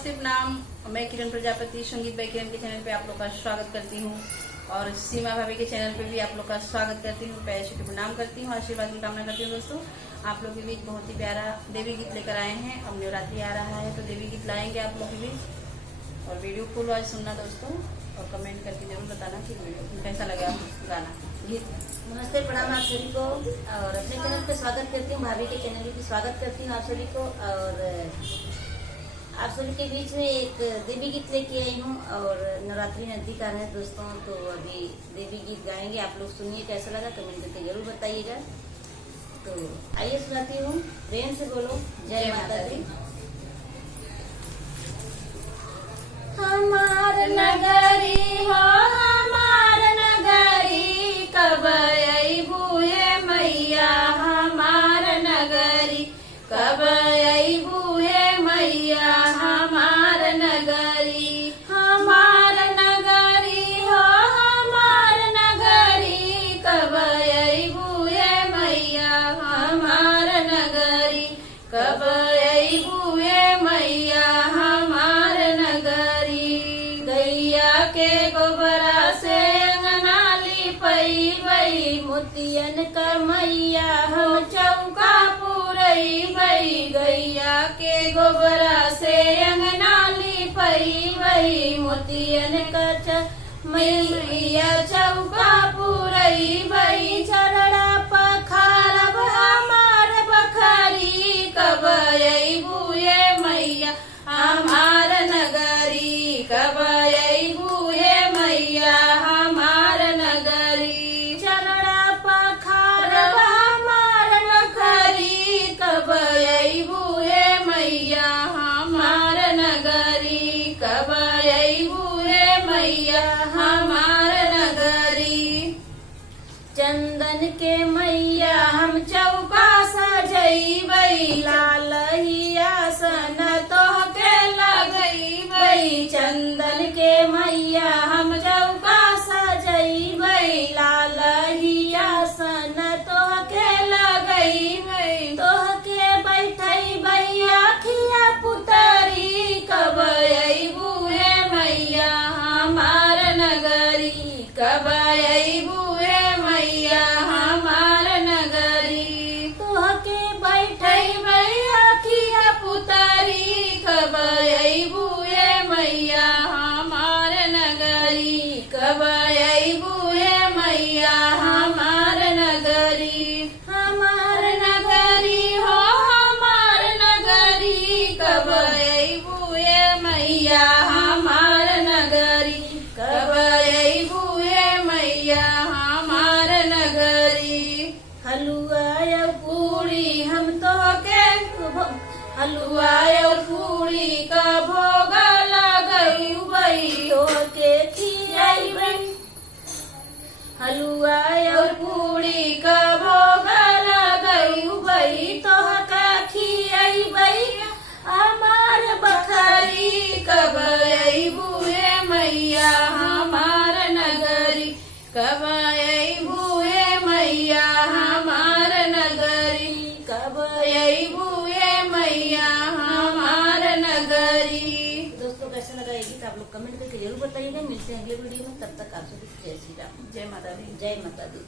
नमस्ते प्रणाम। मैं किरण प्रजापति संगीत बाई किरण के चैनल पे आप लोग का स्वागत करती हूँ और सीमा भाभी के चैनल पे भी आप लोग का स्वागत करती हूँ। पैर छूटे प्रणाम करती हूँ, आशीर्वाद की कामना करती हूँ। दोस्तों, आप लोग के बीच बहुत ही प्यारा देवी गीत लेकर आए हैं। अब नवरात्रि आ रहा है तो देवी गीत लाएंगे आप लोग के बीच और वीडियो फुल वाइज सुनना दोस्तों, और कमेंट करके जरूर बताना कि वीडियो कैसा लगा गाना गीत। नमस्ते प्रणाम आप सभी को, और अपने चैनल पे स्वागत करती हूँ। भाभी के चैनल पे भी स्वागत करती हूँ आप सभी को। और आप सभी के बीच में एक देवी गीत लेके आई हूँ और नवरात्रि नजदीक आ रहा है दोस्तों, तो अभी देवी गीत गाएंगे। आप लोग सुनिए, कैसा लगा कमेंट करके जरूर बताइएगा। तो आइए सुनाती हूँ, प्रेम से बोलो जय माता दी। हमार नगरी हो हमार नगरी, कब अइबू हे मैया हमार नगरी, कब अइबू हे मैया हमार नगरी। हमार नगरी हो हमार नगरी, कब अइबू हे मैया हमार नगरी, कब अइबू हे मैया हमार नगरी। गैया के गोबरा से अंगना लिपई, मोतियन का मैया हम चौका पुरई। गैया के गोबरा से अंगना लिपई, मोतियन का मैया चौका पुरई। चरड़ा पखारब हमार बखरी, कब अइबू हे मैया हमार नगरी, कब अइबू हे मैया हमार नगरी। चरड़ा पखारब हमार बखरी, कब अइबू हे मैया हमार नगरी, कब अइबू हे मैया हमार नगरी। चंदन के मैया हम चौका सजैबै, लाल ही आसन तोहके लगैबै। चंदन के मैया हम चौका सजैबै, लाल ही आसन तोहके लगैबै। तोहके बैठैबै आखिया पुतरी, कब अइबू हे मैया हमार नगरी, कब अइबू हे मैया हमार नगरी। तोहके बैठैबै आखिया पुतरी, कब अइबू हे मैया हमार नगरी, कब अइबू हे मैया हमार नगरी। हमार नगरी हो हमार नगरी, कब अइबू हे मैया हमार नगरी, कब अइबू हे मैया हमार नगरी। हलुआ पूरी हम तोहके हलुआ पूरी का भोग लगैबै, तोहके खियैबै। हलुआ पूरी का भोग लगैबै, तोहके खियैबै हमार बखरी, कब अइबू हे मैया हमार नगरी, कब अइबू हे मैया हमार नगरी, कब अइबू हे मैया हमार नगरी। दोस्तों, कैसा लगा ये गीत आप लोग कमेंट करके जरूर बताइएगा। मिलते हैं अगले वीडियो में, तब तक आप सभी जय श्री राम, जय माता दी। जय माता दी।